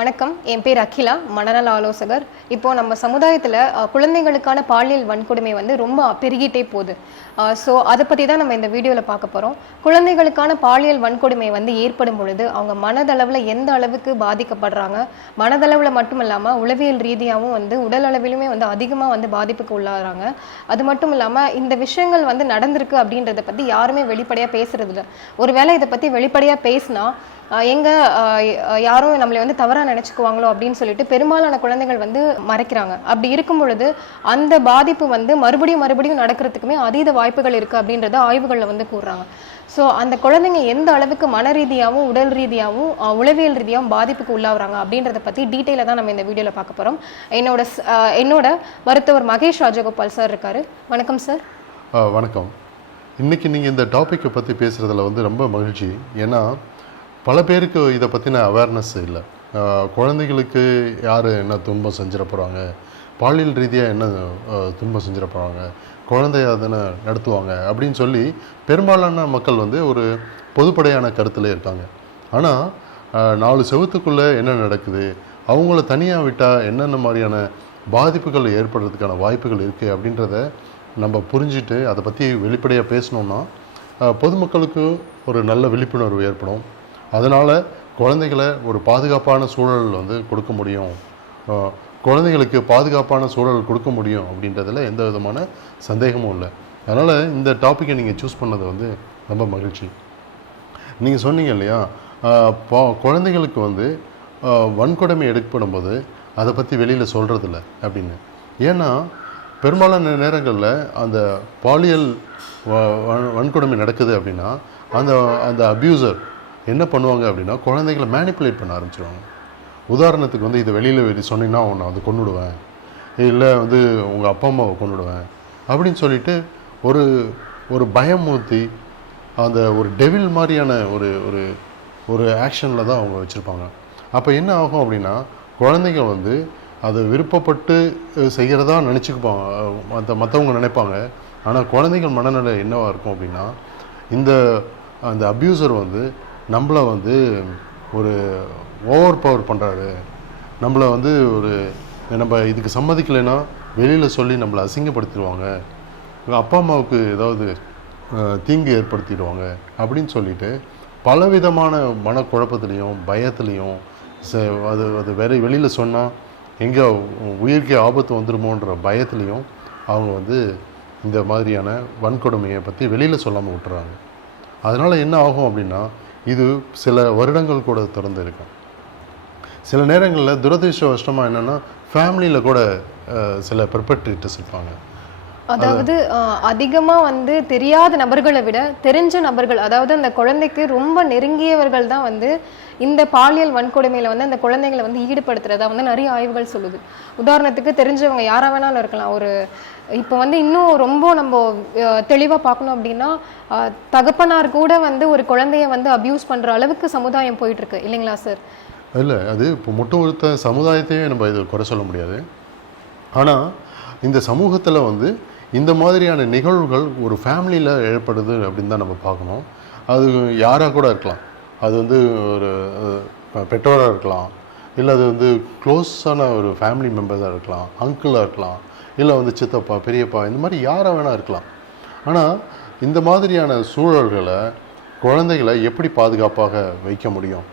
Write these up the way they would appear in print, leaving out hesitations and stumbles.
வணக்கம். என் பேர் அகிலா, மனநல ஆலோசகர். இப்போ நம்ம சமுதாயத்தில் குழந்தைகளுக்கான பாலியல் வன்கொடுமை வந்து ரொம்ப பெருகிட்டே போகுது. ஸோ அதை பற்றி தான் நம்ம இந்த வீடியோவில் பார்க்க போகிறோம். குழந்தைகளுக்கான பாலியல் வன்கொடுமை வந்து ஏற்படும் பொழுது அவங்க மனதளவில் எந்த அளவுக்கு பாதிக்கப்படுறாங்க, மனதளவில் மட்டும் இல்லாமல் உளவியல் ரீதியாகவும் வந்து உடல் அளவிலுமே வந்து அதிகமாக வந்து பாதிப்புக்கு உள்ளாகிறாங்க. அது மட்டும் இல்லாமல் இந்த விஷயங்கள் வந்து நடந்திருக்கு அப்படின்றத பற்றி யாருமே வெளிப்படையாக பேசுறதில்ல. ஒருவேளை இதை பற்றி வெளிப்படையாக பேசினா யாரும் நம்மளை வந்து தவறாக நினைச்சுக்குவாங்களோ அப்படின்னு சொல்லிட்டு பெரும்பாலான குழந்தைகள் வந்து மறைக்கிறாங்க. அப்படி இருக்கும் பொழுது அந்த பாதிப்பு வந்து மறுபடியும் நடக்கிறதுக்குமே அதீத வாய்ப்புகள் இருக்கு அப்படின்றத ஆய்வுகளில் வந்து கூறுறாங்க. ஸோ அந்த குழந்தைங்க எந்த அளவுக்கு மன ரீதியாகவும் உடல் ரீதியாகவும் உளவியல் ரீதியாகவும் பாதிப்புக்கு உள்ளாகிறாங்க அப்படின்றத பற்றி டீட்டெயிலாக தான் நம்ம இந்த வீடியோவில் பார்க்க போகிறோம். என்னோட மருத்துவர் மகேஷ் ராஜகோபால் சார் இருக்காரு. வணக்கம் சார். வணக்கம். இன்னைக்கு நீங்கள் இந்த டாப்பிக்கை பற்றி பேசுகிறதுல வந்து ரொம்ப மகிழ்ச்சி. ஏன்னா பல பேருக்கு இதை பற்றின அவேர்னஸ் இல்லை. குழந்தைகளுக்கு யார் என்ன துன்பம் செஞ்சிட போகிறாங்க, பாலியல் ரீதியாக என்ன துன்பம் செஞ்சிட போகிறாங்க, குழந்தைய அதனை நடத்துவாங்க அப்படின்னு சொல்லி பெரும்பாலான மக்கள் வந்து ஒரு பொதுப்படையான கருத்தில் இருக்காங்க. ஆனால் 4 செவத்துக்குள்ளே என்ன நடக்குது, அவங்கள தனியாக விட்டால் என்னென்ன மாதிரியான பாதிப்புகள் ஏற்படுறதுக்கான வாய்ப்புகள் இருக்குது அப்படின்றத நம்ம புரிஞ்சுட்டு அதை பற்றி வெளிப்படையாக பேசணுன்னா பொதுமக்களுக்கு ஒரு நல்ல விழிப்புணர்வு ஏற்படும். அதனால் குழந்தைகளை ஒரு பாதுகாப்பான சூழல் வந்து கொடுக்க முடியும், குழந்தைகளுக்கு பாதுகாப்பான சூழல் கொடுக்க முடியும் அப்படின்றதில் எந்த விதமான சந்தேகமும் இல்லை. அதனால் இந்த டாப்பிக்கை நீங்கள் சூஸ் பண்ணது வந்து ரொம்ப மகிழ்ச்சி. நீங்கள் சொன்னீங்க இல்லையா, குழந்தைகளுக்கு வந்து வன்கொடுமை எடுக்கப்படும் போது அதை பற்றி வெளியில் சொல்கிறதில்ல அப்படின்னு. ஏன்னா பெரும்பாலான நேரங்களில் அந்த பாலியல் வன்கொடுமை நடக்குது அப்படின்னா அந்த அப்யூசர் என்ன பண்ணுவாங்க அப்படின்னா குழந்தைகளை மேனிப்புலேட் பண்ண ஆரம்பிச்சிடுவாங்க. உதாரணத்துக்கு வந்து இதை வெளியில் சொன்னீங்கன்னா உன்னை வந்து கொன்னுடுவேன், இல்லை வந்து உங்கள் அப்பா அம்மாவை கொன்னுடுவேன் அப்படின்னு சொல்லிட்டு ஒரு பயமூர்த்தி அந்த ஒரு டெவில் மாதிரியான ஒரு ஆக்ஷனில் தான் அவங்க வச்சுருப்பாங்க. அப்போ என்ன ஆகும் அப்படின்னா குழந்தைங்க வந்து அதை விருப்பப்பட்டு செய்கிறதா நினச்சிக்குப்பாங்க, மற்றவங்க நினைப்பாங்க. ஆனால் குழந்தைகள் மனநிலை என்னவாக இருக்கும் அப்படின்னா அந்த அப்யூசர் வந்து நம்மளை வந்து ஒரு ஓவர் பவர் பண்ணுறாரு, நம்மளை வந்து நம்ம இதுக்கு சம்மதிக்கலைன்னா வெளியில் சொல்லி நம்மளை அசிங்கப்படுத்திடுவாங்க, அப்பா அம்மாவுக்கு ஏதாவது தீங்கு ஏற்படுத்திடுவாங்க அப்படின்னு சொல்லிட்டு பலவிதமான மனக்குழப்பத்துலேயும் பயத்துலேயும் அது வெளியில் சொன்னால் எங்கே உயிர்க்கே ஆபத்து வந்துடுமோன்ற பயத்துலேயும் அவங்க வந்து இந்த மாதிரியான வன்கொடுமையை பற்றி வெளியில் சொல்லாமல் விட்டுறாங்க. அதனால் என்ன ஆகும் அப்படின்னா இது சில வருடங்கள் கூட தொடர்ந்து இருக்கும். சில நேரங்களில் துரதிர்ஷ்டவசமாக என்னென்னா ஃபேமிலியில் கூட சில பெர்பெட்ரேட்டர்ஸ் இருப்பாங்க. அதாவது அதிகமாக வந்து தெரியாத நபர்களை விட தெரிஞ்ச நபர்கள், அதாவது அந்த குழந்தைக்கு ரொம்ப நெருங்கியவர்கள் தான் வந்து இந்த பாலியல் வன்கொடுமையில் வந்து அந்த குழந்தைங்களை வந்து ஈடுபடுத்துறதா வந்து நிறைய ஆய்வுகள் சொல்லுது. உதாரணத்துக்கு தெரிஞ்சவங்க யாராக வேணாலும் இருக்கலாம். இப்போ வந்து இன்னும் ரொம்ப நம்ம தெளிவாக பார்க்கணும் அப்படின்னா தகப்பனார் கூட வந்து ஒரு குழந்தைய வந்து அப்யூஸ் பண்ணுற அளவுக்கு சமுதாயம் போயிட்டுருக்கு இல்லைங்களா சார்? இல்லை, அது இப்போ ஒட்டுமொத்த சமுதாயத்தையே நம்ம இது குறை சொல்ல முடியாது. ஆனால் இந்த சமூகத்தில் வந்து இந்த மாதிரியான நிகழ்வுகள் ஒரு ஃபேமிலியில் ஏற்படுது அப்படின்னு தான் நம்ம பார்க்கணும். அது யாராக கூட இருக்கலாம், அது வந்து ஒரு பெற்றோராக இருக்கலாம், இல்லை அது வந்து க்ளோஸான ஒரு ஃபேமிலி மெம்பர்ஸாக இருக்கலாம், அங்கிளாக இருக்கலாம், இல்லை வந்து சித்தப்பா பெரியப்பா, இந்த மாதிரி யாராக வேணால் இருக்கலாம். ஆனால் இந்த மாதிரியான சூழல்களை குழந்தைகளை எப்படி பாதுகாப்பாக வைக்க முடியும்?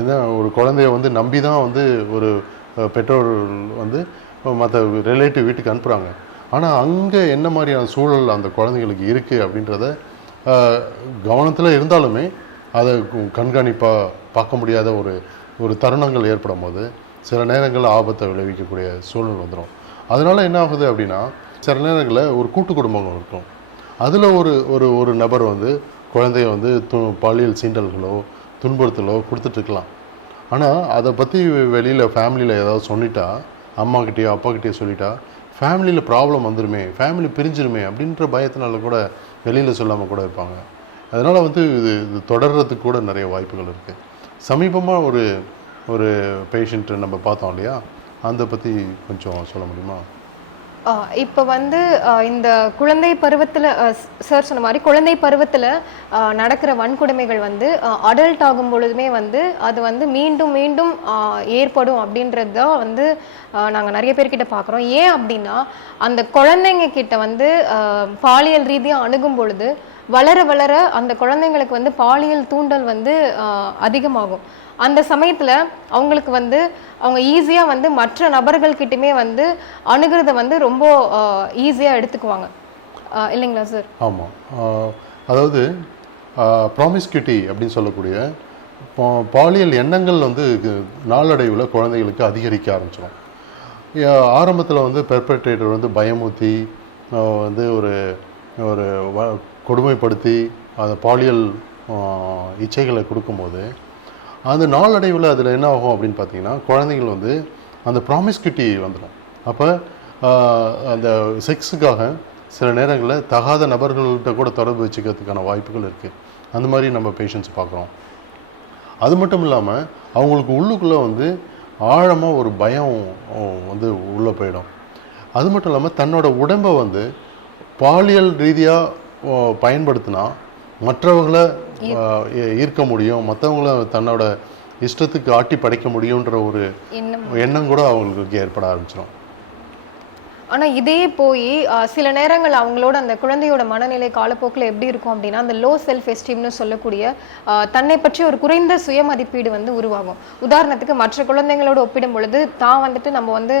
ஏன்னா ஒரு குழந்தைய வந்து நம்பி தான் வந்து ஒரு பெற்றோர் வந்து மற்ற ரிலேட்டிவ் வீட்டுக்கு அனுப்புகிறாங்க. ஆனால் அங்கே என்ன மாதிரியான சூழல் அந்த குழந்தைங்களுக்கு இருக்குது அப்படின்றத கவனத்தில் இருந்தாலுமே அதை கண்காணிப்பாக பார்க்க முடியாத ஒரு தருணங்கள் ஏற்படும் போது சில நேரங்களில் ஆபத்தை விளைவிக்கக்கூடிய சூழல் வந்துடும். அதனால் என்ன ஆகுது அப்படின்னா சில நேரங்களில் ஒரு கூட்டு குடும்பங்கள் இருக்கும், அதில் ஒரு நபர் வந்து குழந்தைய வந்து பாலியல் சீண்டல்களோ துன்புறுத்தலோ கொடுத்துட்ருக்கலாம். ஆனால் அதை பற்றி வெளியில் ஃபேமிலியில் ஏதாவது சொல்லிட்டா, அம்மாக்கிட்டேயோ அப்பாக்கிட்டேயோ சொல்லிட்டா ஃபேமிலியில் ப்ராப்ளம் வந்துடுமே, ஃபேமிலி பிரிஞ்சிருமே அப்படின்ற பயத்தினால கூட வெளியில் சொல்லாமல் கூட இருப்பாங்க. அதனால் வந்து இது தொடர்றதுக்கு கூட நிறைய வாய்ப்புகள் இருக்குது. சமீபமாக ஒரு பேஷண்ட்டு நம்ம பார்த்தோம் இல்லையா, அதை பற்றி கொஞ்சம் சொல்ல முடியுமா? இப்போ வந்து இந்த குழந்தை பருவத்தில் சார் சொன்ன மாதிரி குழந்தை பருவத்தில் நடக்கிற வன்கொடுமைகள் வந்து அடல்ட் ஆகும் பொழுதுமே வந்து அது வந்து மீண்டும் மீண்டும் ஏற்படும் அப்படின்றது தான் வந்து நாங்கள் நிறைய பேர்கிட்ட பார்க்குறோம். ஏன் அப்படின்னா அந்த குழந்தைங்க கிட்ட வந்து பாலியல் ரீதியாக அணுகும் பொழுது வளர வளர அந்த குழந்தைங்களுக்கு வந்து பாலியல் தூண்டல் வந்து அதிகமாகும். அந்த சமயத்தில் அவங்களுக்கு வந்து அவங்க ஈஸியாக வந்து மற்ற நபர்கள்கிட்டயுமே வந்து அணுகிறத வந்து ரொம்ப ஈஸியாக எடுத்துக்குவாங்க இல்லைங்களா சார்? ஆமாம், அதாவது ப்ராமிஸ்கியூட்டி அப்படின்னு சொல்லக்கூடிய பாலியல் எண்ணங்கள் வந்து நாளடைவில் குழந்தைகளுக்கு அதிகரிக்க ஆரம்பிச்சிடும். ஆரம்பத்தில் வந்து பெர்பெட்ரேட்டர் வந்து பயமுறுத்தி வந்து ஒரு ஒரு கொடுமைப்படுத்தி அந்த பாலியல் இச்சைகளை கொடுக்கும்போது அந்த நாளடைவில் அதில் என்ன ஆகும் அப்படின்னு பார்த்தீங்கன்னா குழந்தைகள் வந்து அந்த ப்ராமிஸ்கியூட்டி வந்துடும். அப்போ அந்த செக்ஸுக்காக சில நேரங்களில் தகாத நபர்கள்கிட்ட கூட தொடர்பு வச்சுக்கிறதுக்கான வாய்ப்புகள் இருக்குது. அந்த மாதிரி நம்ம பேஷண்ட்ஸ் பார்க்குறோம். அது மட்டும் இல்லாமல் அவங்களுக்கு உள்ளுக்குள்ளே வந்து ஆழமாக ஒரு பயம் வந்து உள்ளே போயிடும். அது மட்டும் இல்லாமல் தன்னோட உடம்பை வந்து பாலியல் ரீதியாக பயன்படுத்தினா மற்றவங்களை ஈர்க்க முடியும், மற்றவங்கள தன்னோட இஷ்டத்துக்கு ஆட்டி படைக்க முடியுன்ற ஒரு எண்ணம் கூட அவங்களுக்கு ஏற்பட ஆரம்பிச்சிடும். ஆனால் இதே போய் சில நேரங்கள் அவங்களோட அந்த குழந்தையோட மனநிலை காலப்போக்கில் எப்படி இருக்கும் அப்படின்னா அந்த லோ செல்ஃப் எஸ்டீம்னு சொல்லக்கூடிய தன்னை பற்றி ஒரு குறைந்த சுய மதிப்பீடு வந்து உருவாகும். உதாரணத்துக்கு மற்ற குழந்தைங்களோட ஒப்பிடும் பொழுது தான் வந்துட்டு நம்ம வந்து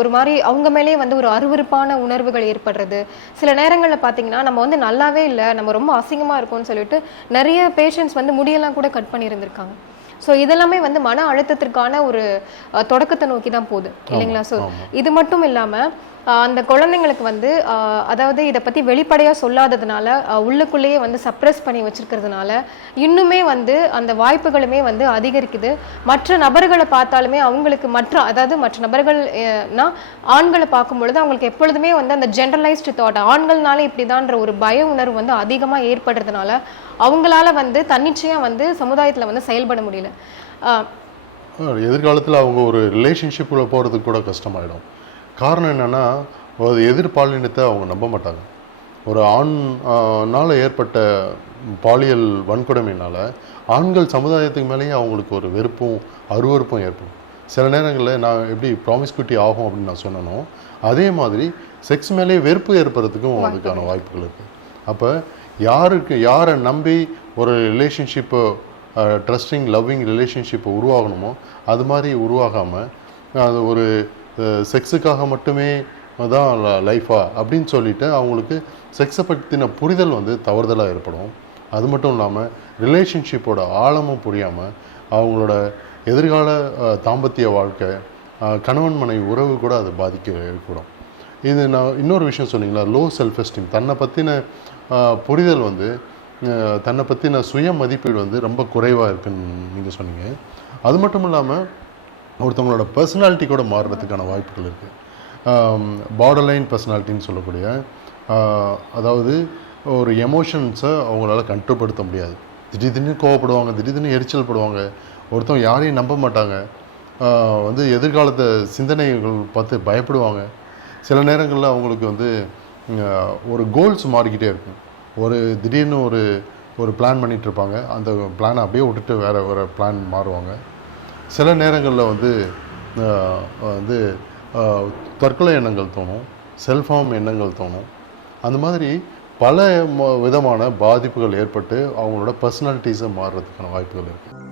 ஒரு மாதிரி அவங்க மேலேயே வந்து ஒரு அருவருப்பான உணர்வுகள் ஏற்படுறது. சில நேரங்களில் பார்த்தீங்கன்னா நம்ம வந்து நல்லாவே இல்லை, நம்ம ரொம்ப அசிங்கமாக இருக்கோம்னு சொல்லிட்டு நிறைய பேஷண்ட்ஸ் வந்து முடியெல்லாம் கூட கட் பண்ணியிருந்திருக்காங்க. ஸோ இதெல்லாமே வந்து மன அழுத்தத்திற்கான ஒரு தொடக்கத்தை நோக்கி தான் போகுது இல்லைங்களா? ஸோ இது மட்டும் இல்லாமல் அந்த குழந்தைங்களுக்கு வந்து அதாவது இதை பற்றி வெளிப்படையாக சொல்லாததுனால உள்ளுக்குள்ளேயே வந்து சப்ரெஸ் பண்ணி வச்சிருக்கிறதுனால இன்னுமே வந்து அந்த வாய்ப்புகளுமே வந்து அதிகரிக்குது. மற்ற நபர்களை பார்த்தாலுமே அவங்களுக்கு மற்ற நபர்கள்னா ஆண்களை பார்க்கும் பொழுது அவங்களுக்கு எப்பொழுதுமே வந்து அந்த ஜென்ரலைஸ்டு தாட் ஆண்கள்னாலே இப்படிதான்ற ஒரு பய உணர்வு வந்து அதிகமாக ஏற்படுறதுனால அவங்களால வந்து தன்னிச்சையாக வந்து சமுதாயத்தில் வந்து செயல்பட முடியல. எதிர்காலத்தில் அவங்க ஒரு ரிலேஷன்ஷிப்புக்குள்ளே போகிறதுக்கு கூட கஷ்டமாயிடும். காரணம் என்னென்னா ஒரு எதிர்பாலினத்தை அவங்க நம்ப மாட்டாங்க. ஒரு ஆண்னால் ஏற்பட்ட பாலியல் வன்கொடுமையினால் ஆண்கள் சமுதாயத்துக்கு மேலேயே அவங்களுக்கு ஒரு வெறுப்பும் அருவருப்பும் ஏற்படும். சில நேரங்களில் நான் எப்படி ப்ராமிஸ்கியூட்டி ஆகும் அப்படின்னு நான் சொன்னனோ அதே மாதிரி செக்ஸ் மேலேயே வெறுப்பு ஏற்படுறதுக்கும் அதுக்கான வாய்ப்புகள் இருக்குது. அப்போ யாரை நம்பி ஒரு ரிலேஷன்ஷிப்பை ட்ரஸ்டிங் லவ்விங் ரிலேஷன்ஷிப்பை உருவாகணுமோ அது மாதிரி உருவாகாமல் அது ஒரு செக்ஸுக்காக மட்டுமே தான் லைஃபா அப்படின்னு சொல்லிட்டு அவங்களுக்கு செக்ஸை பற்றின புரிதல் வந்து தவறுதலாக ஏற்படும். அது மட்டும் இல்லாமல் ரிலேஷன்ஷிப்போட ஆழமும் புரியாமல் அவங்களோட எதிர்கால தாம்பத்திய வாழ்க்கை கணவன் மனைவி உறவு கூட அதை பாதிக்க ஏற்படும். இது நான் இன்னொரு விஷயம் சொன்னீங்களா, லோ செல்ஃப் எஸ்டீம், தன்னை பற்றின புரிதல் வந்து தன்னை பற்றின சுய மதிப்பீடு வந்து ரொம்ப குறைவாக இருக்குன்னு நீங்கள் சொன்னீங்க. அது மட்டும் இல்லாமல் ஒருத்தவங்களோட பர்சனாலிட்டி கூட மாறுறதுக்கான வாய்ப்புகள் இருக்குது. பார்டர்லைன் பர்சனாலிட்டின்னு சொல்லக்கூடிய அதாவது ஒரு எமோஷன்ஸை அவங்களால கண்ட்ரோல்படுத்த முடியாது. திடீர்னு கோவப்படுவாங்க, திடீர்னு எரிச்சல் படுவாங்க, ஒருத்தவங்க யாரையும் நம்ப மாட்டாங்க, வந்து எதிர்காலத்தை சிந்தனைகள் பார்த்து பயப்படுவாங்க. சில நேரங்களில் அவங்களுக்கு வந்து ஒரு கோல்ஸ் மாறிக்கிட்டே இருக்கும். திடீர்னு ஒரு பிளான் பண்ணிகிட்ருப்பாங்க, அந்த பிளானை அப்படியே விட்டுட்டு வேறு பிளான் மாறுவாங்க. சில நேரங்களில் வந்து தற்கொலை எண்ணங்கள் தோணும், செல்ஃபார்ம் எண்ணங்கள் தோணும். அந்த மாதிரி பல விதமான பாதிப்புகள் ஏற்பட்டு அவங்களோட பர்சனாலிட்டிஸை மாறுறதுக்கான வாய்ப்புகள் இருக்குது.